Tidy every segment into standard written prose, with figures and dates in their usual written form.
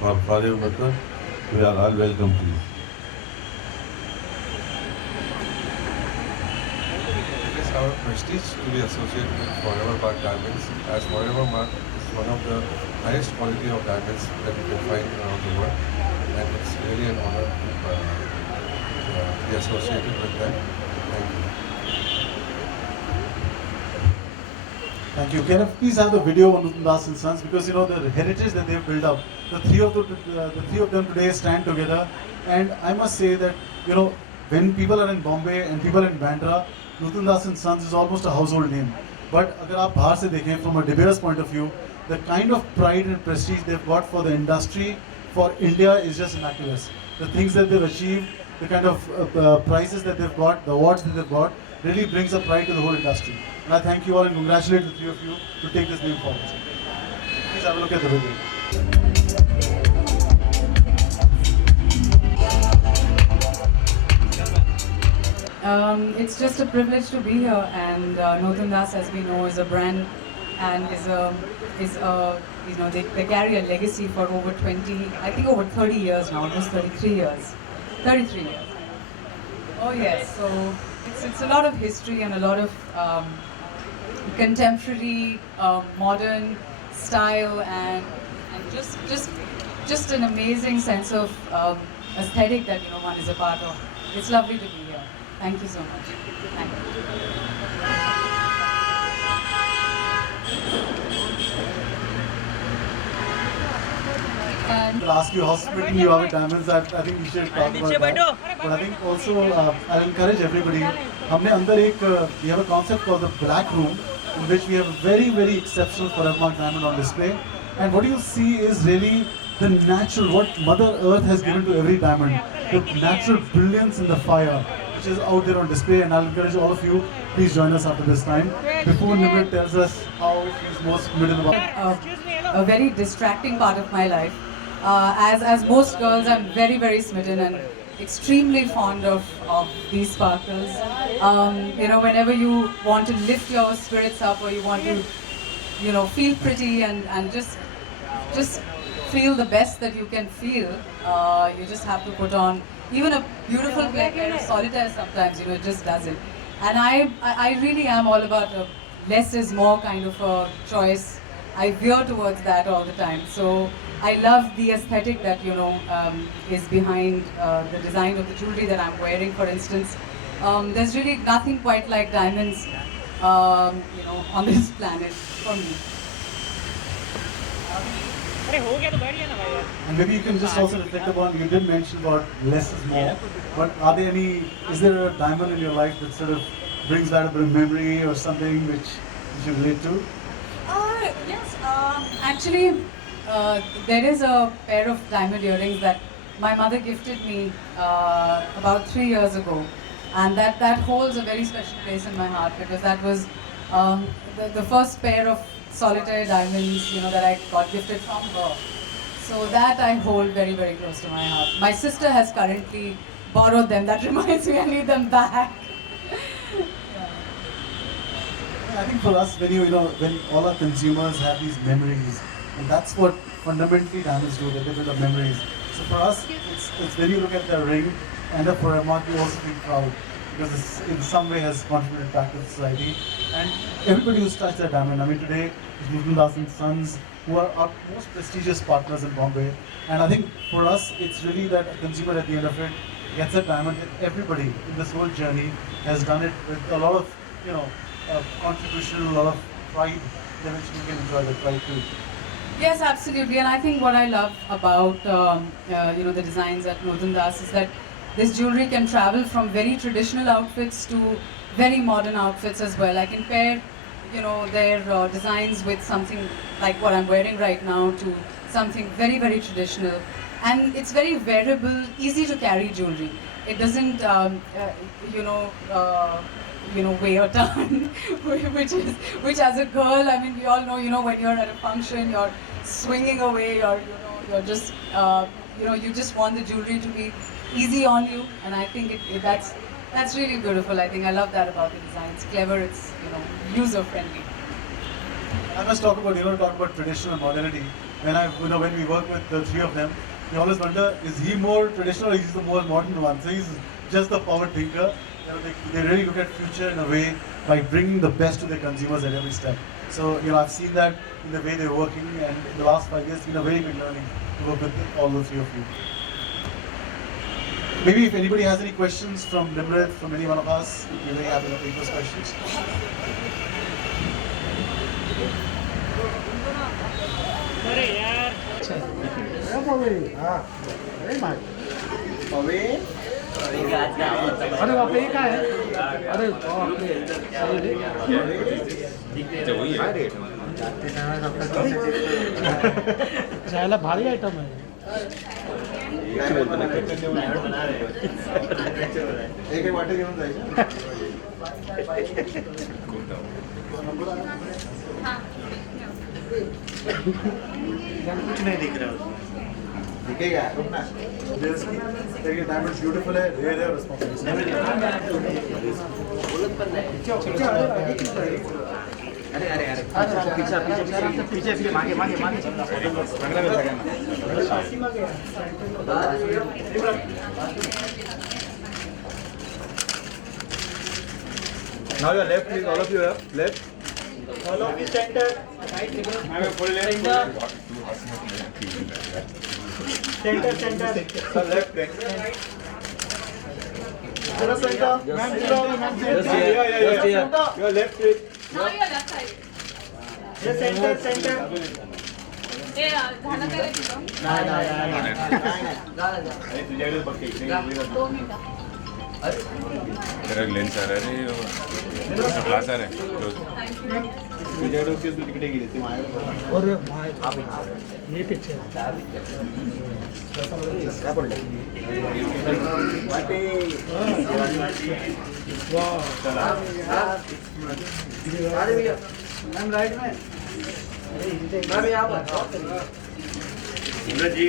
for your method, we are all welcome to you. It is our prestige to be associated with Forever Mark Diamonds, as Forever Mark is one of the highest quality of diamonds that you can find around the world, and it's really an honor to be associated with them. Thank you. Thank you. Can I please have the video on Nutandas and Sons, because you know the heritage that they've built up. The three of them today stand together, and I must say that you know when people are in Bombay and people in Bandra, Nutandas and Sons is almost a household name. But अगर आप बाहर से देखें from a De Beers point of view, the kind of pride and prestige they've got for the industry, for India is just immaculate. The things that they've achieved, the kind of prizes that they've got, the awards that they've got, really brings a pride to the whole industry. And I thank you all and congratulate the three of you to take this name forward. Please have a look at the video. It's just a privilege to be here, and Nutandas, as we know, is a brand and they carry a legacy for over 20, I think over 30 years now, almost 33 years. 33 years. Oh yes, so it's a lot of history and a lot of contemporary, modern style and just an amazing sense of aesthetic that one is a part of. It's lovely to be here. Thank you so much. Thank you. I'll ask you how smitten you are with diamonds. I think we should talk about that. But I think also I'll encourage everybody. हमने अंदर we have a concept called the Black Room, in which we have a very exceptional Forever Mark diamond on display. And what you see is really the natural, what Mother Earth has given to every diamond, the natural brilliance in the fire, which is out there on display. And I'll encourage all of you, please join us after this time. Before Nimrat tells us how he's most smitten about a very distracting part of my life. As most girls, I'm very smitten and extremely fond of these sparkles. Whenever you want to lift your spirits up or you want to, feel pretty and just feel the best that you can feel, you just have to put on even a beautiful pair of solitaire sometimes, it just does it. And I really am all about a less is more kind of a choice. I veer towards that all the time. So I love the aesthetic that is behind the design of the jewelry that I'm wearing. For instance, there's really nothing quite like diamonds, on this planet for me. And maybe you can just also reflect upon, you did mention about less is more, but is there a diamond in your life that sort of brings back a bit of memory or something which you relate to? Yes, actually, there is a pair of diamond earrings that my mother gifted me about 3 years ago, and that holds a very special place in my heart because that was the first pair of solitaire diamonds, that I got gifted from her. So that I hold very close to my heart. My sister has currently borrowed them. That reminds me, I need them back. I think for us, when all our consumers have these memories, and that's what fundamentally diamonds do, they build up memories. So for us, it's when you look at the ring and the Forever Mark, you also feel proud because it's in some way has contributed back to the society. And everybody who's touched that diamond, today, it's Nutandas and Sons, who are our most prestigious partners in Bombay. And I think for us, it's really that a consumer at the end of it gets a diamond. Everybody in this whole journey has done it with a lot of, contribution, a lot of pride. Eventually, you can enjoy the pride too. Yes, absolutely. And I think what I love about the designs at Nutandas is that this jewelry can travel from very traditional outfits to very modern outfits as well. I can pair, their designs with something like what I'm wearing right now to something very traditional. And it's very wearable, easy to carry jewelry. It doesn't, weigh a ton, which as a girl, we all know, when you're at a function, you're swinging away, you're just, you just want the jewelry to be easy on you, and I think that's really beautiful. I think I love that about the design. It's clever, it's user friendly. I must talk about tradition and modernity. when we work with the three of them, we always wonder, is he more traditional or is he the more modern one? So he's just the forward thinker. They really look at future in a way by bringing the best to their consumers at every step. So I've seen that in the way they're working, and in the last 5 years, it's been a very big learning to work with all the three of you. Maybe if anybody has any questions from Nimrat, from any one of us, we're very happy to take those questions. अरे बाप रे क्या है अरे बाप रे जायला भारी आइटम है एक वाटे घेऊन जायचं कुछ नहीं दिख रहा उसमें दिखेगा रुकना देखिए डायमंड्स ब्यूटीफुल है रेयर है और अरे अरे अरे पीछे पीछे पीछे पीछे मागे मागे मागे चांगला वेळ सगळ्यांना Now your left, please. All of you have left. All of you center. Right. I have full left. Center, center. So left, right. Center. Ma'am, center. Yeah. Your left, please. Now your left side. Yes, center, center. झालं काय रे तुझं? नाही. तुझ्याकडे बघ इकडे. 2 मिनिटं. तेरा लेंस आ रहा है ये क्लास आ रहा है तुझ्याकडे होती तू तिकडे गेली ती माझ्याकडे और ये पिक्चर काय पडलं अरे भैया मैम राइट में मैम यहाँ पर Nimrat ji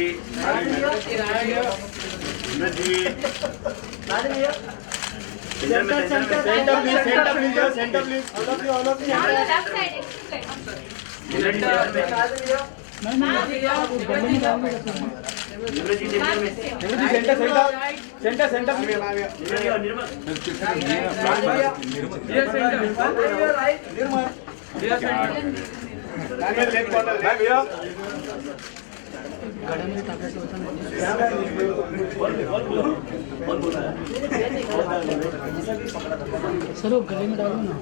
Nimrat ji centre centre please all of you Now your left side. Explain. Sir वो गले में डालो ना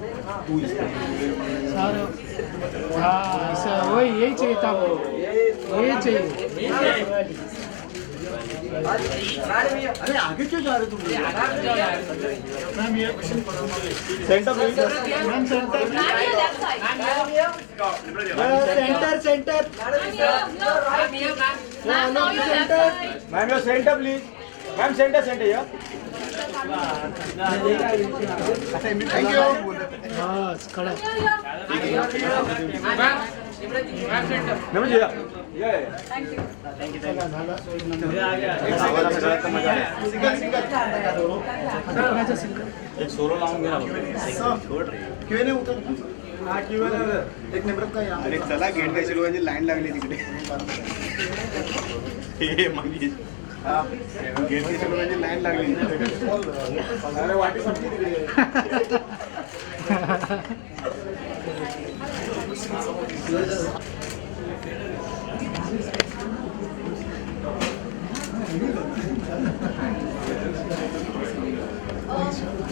सर हाँ ऐसा वही यही चाहिए था वो यही चाहिए अरे आगे क्यों जा रहे तुम मैम ये centre please ma'am centre Now your left side. Centre centre Ma'am, now your left side. Ma'am your centre please ma'am centre centre या थैंक यू हाँ खड़ा मैम जी ये एक सोलो लाऊंगा क्यों नहीं उतर क्यों नहीं एक निम्रत का यहाँ अरे चला गेट कैसे लोग लाइन लागली तिकडे हे मागे हाँ गेट कैसे लोग लाइन लागली अरे वाटी संपली तिकडे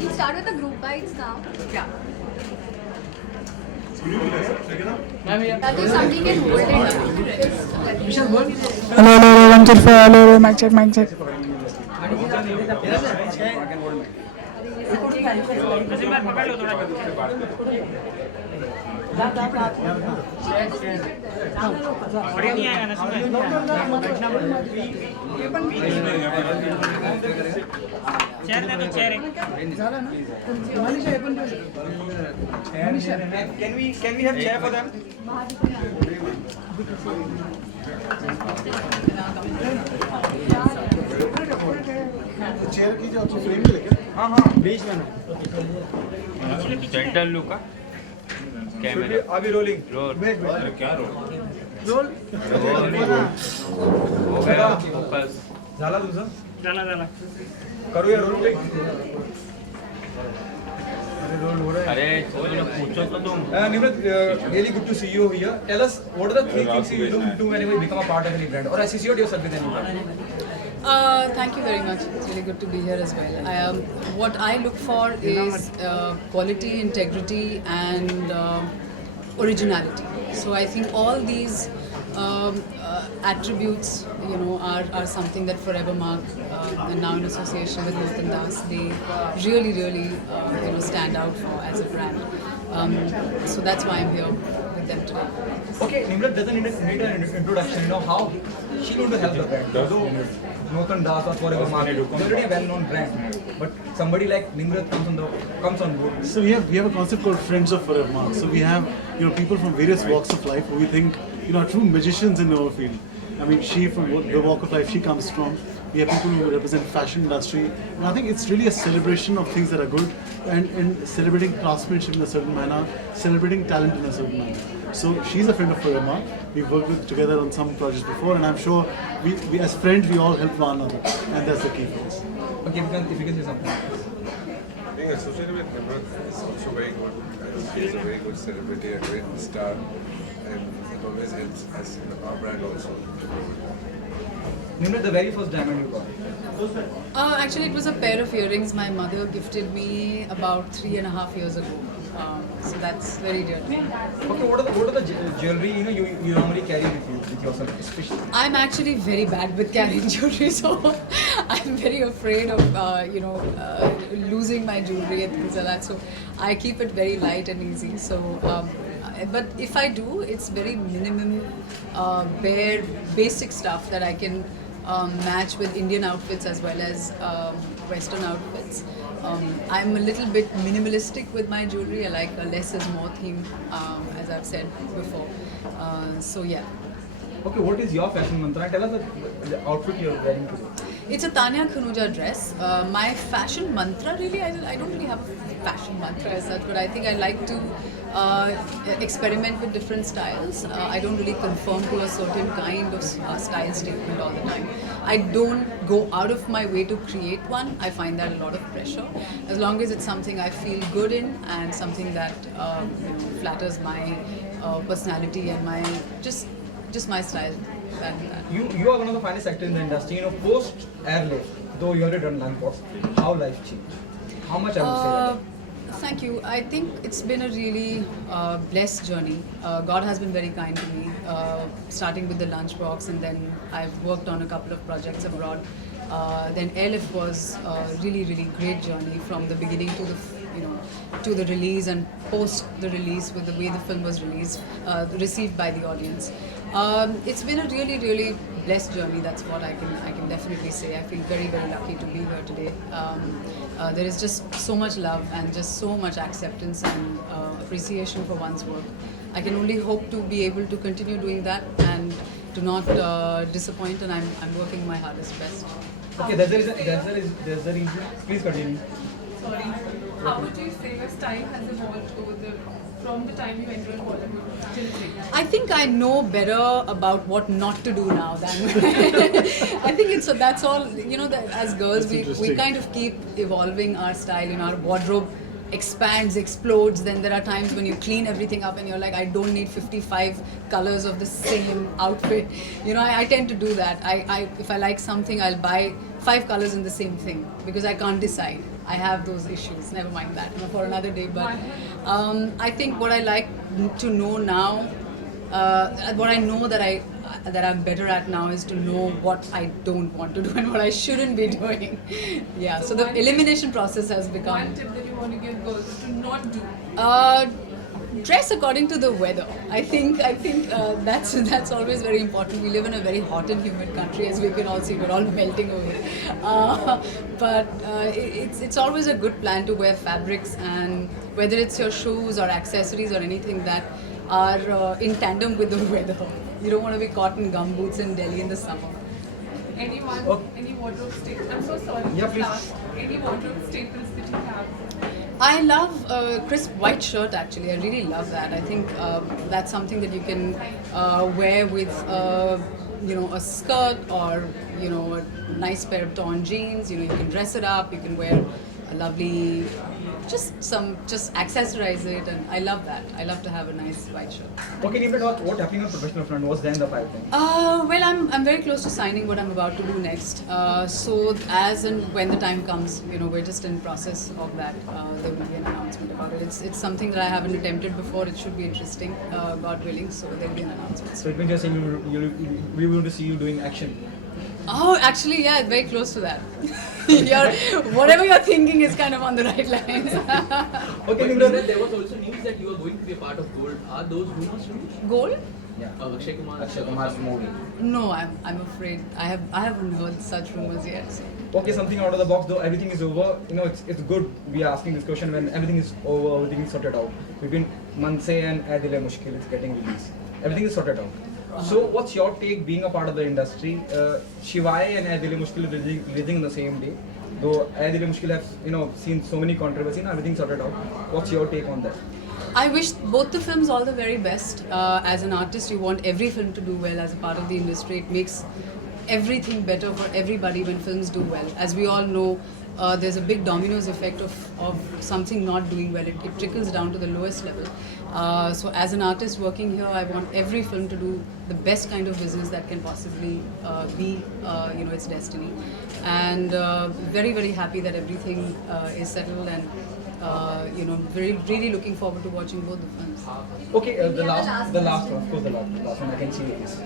You start with the group bites now. Yeah. That is something can hold it up. Hello 1 2 4 hello mic check Can we have chair for them? Chair की जो आपको फ्रेम लेके हाँ बीच में सेंटर लुक का कैमरा अभी रोलिंग रोल क्या रोल झाला तुझं करूया roll Nimrat, really good to see you here. Tell us, what are the three things you do whenever you become a part of any brand or associate yourself with any brand? Thank you very much. It's really good to be here as well. What I look for is quality, integrity, and originality. So I think all these attributes, are something that forever mark, and now in association with Nathan Das, they really, stand out for as a brand. So that's why I'm here with them today. Okay, Nimrat doesn't need an introduction. How she going to help the brand. Though Nathan Das or Forever Mark, they're already a well-known brand. But somebody like Nimrat comes on board. So we have a concept called Friends of Forever Mark. So we have people from various walks of life who we think are true magicians in our field. I mean, she from the walk of life she comes from. We have people who represent fashion industry, and I think it's really a celebration of things that are good and celebrating craftsmanship in a certain manner, celebrating talent in a certain manner. So she's a friend of Forever Mark. We've worked together on some projects before, and I'm sure we as friends we all help one another, and that's the key for us. Okay, if you can say something. Being associated with Nimrat is also very good. I think he is a very good celebrity, a great star, and it always helps us in our brand also. Nimrat, the very first diamond you got. Actually, it was a pair of earrings my mother gifted me about 3.5 years ago. So that's very dear to me. Okay, what are the jewelry you normally carry with yourself, especially? I'm actually very bad with carrying jewelry, so I'm very afraid of losing my jewelry and things like that. So I keep it very light and easy. So, but if I do, it's very minimum, bare, basic stuff that I can match with Indian outfits as well as Western outfits. I'm a little bit minimalistic with my jewelry. I like a less is more theme, as I've said before. So yeah. Okay, what is your fashion mantra? Tell us the outfit you're wearing today. It's a Tanya Khanuja dress. My fashion mantra, really, I don't really have a fashion mantra as such, but I think I like to experiment with different styles. I don't really conform to a certain kind of style statement all the time. I don't go out of my way to create one. I find that a lot of pressure. As long as it's something I feel good in and something that flatters my personality and my just my style. You are one of the finest actors in the industry. Post airlift, though you already done lunchbox, how life changed? How much I would say that? Thank you. I think it's been a really blessed journey. God has been very kind to me, starting with the lunchbox, and then I've worked on a couple of projects abroad. Then Airlift was a really, really great journey from the beginning to the release and post the release with the way the film was received by the audience. It's been a really, really blessed journey. That's what I can definitely say. I feel very, very lucky to be here today. There is just so much love and just so much acceptance and appreciation for one's work. I can only hope to be able to continue doing that and to not disappoint. And I'm working my hardest best. Okay, there's the reason. Please continue. Sorry. How would you say your style has evolved from the time you entered Bollywood till today? I think I know better about what not to do now than I think that's all. That as girls we kind of keep evolving our style. Our wardrobe expands, explodes. Then there are times when you clean everything up and you're like, I don't need 55 colors of the same outfit. I tend to do that. If I like something, I'll buy 5 colors in the same thing because I can't decide. I have those issues. Never mind that for another day. But I think what I like to know now, what I know that I'm better at now is to know what I don't want to do and what I shouldn't be doing. Yeah. So the elimination process has become. One tip that you want to give girls to not do? Dress according to the weather. I think that's always very important. We live in a very hot and humid country, as we can all see. We're all melting away. But it's always a good plan to wear fabrics, and whether it's your shoes or accessories or anything that are in tandem with the weather. You don't want to be caught in gumboots in Delhi in the summer. Any wardrobe staples? I'm so sorry. Yeah, please. Any wardrobe staples that you have? I love crisp white shirt actually. I really love that. I think that's something that you can wear with a skirt or a nice pair of torn jeans. You can dress it up. You can wear a lovely just accessorize it, and I love that. I love to have a nice white shirt. Okay, Nimrat, what happening on professional front? What's there in the pipeline? Well, I'm very close to signing what I'm about to do next. So as and when the time comes, we're just in process of that. There will be an announcement about it. It's something that I haven't attempted before. It should be interesting, God willing. So there'll be an announcement. So it means you're saying we want to see you doing action. Oh, actually, yeah, very close to that. Whatever you're thinking is kind of on the right lines. Okay, Nimrat. There was also news that you are going to be a part of Gold. Are those rumors true? Gold? Yeah. Akshay Kumar. Akshay Kumar's movie. No, I'm afraid I haven't heard such rumors yet. So. Okay, something out of the box though. Everything is over. It's good. We are asking this question when everything is over, everything is sorted out. Between Manse and Ae Dil Hai Mushkil, it's getting released. Everything is sorted out. So, what's your take being a part of the industry? Shivai and Ae Dil Hai Mushkil releasing on the same day. Though Ae Dil Hai Mushkil have seen so many controversies, everything sorted out. What's your take on that? I wish both the films all the very best. As an artist, you want every film to do well. As a part of the industry, it makes everything better for everybody when films do well. As we all know, there's a big dominoes effect of something not doing well. It trickles down to the lowest level. So as an artist working here, I want every film to do the best kind of business that can possibly be, its destiny. And very, very happy that everything is settled, and really looking forward to watching both the films. Okay, the last one, of course, the last one I can see is.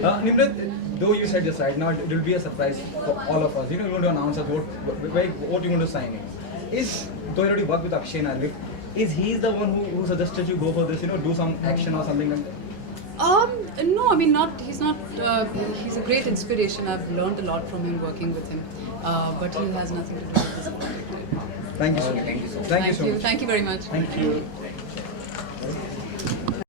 Nimrat, though you said this right now, it will be a surprise for all of us. You want to announce us what you want to sign in. Though you already worked with Akshay and Arvind, is he the one who suggested you go for this? Do some action or something like that? No, I mean he's not. He's a great inspiration. I've learned a lot from him working with him. But he has nothing to do with this project. Thank you so much. Thank you so much. Thank you very much. Thank you.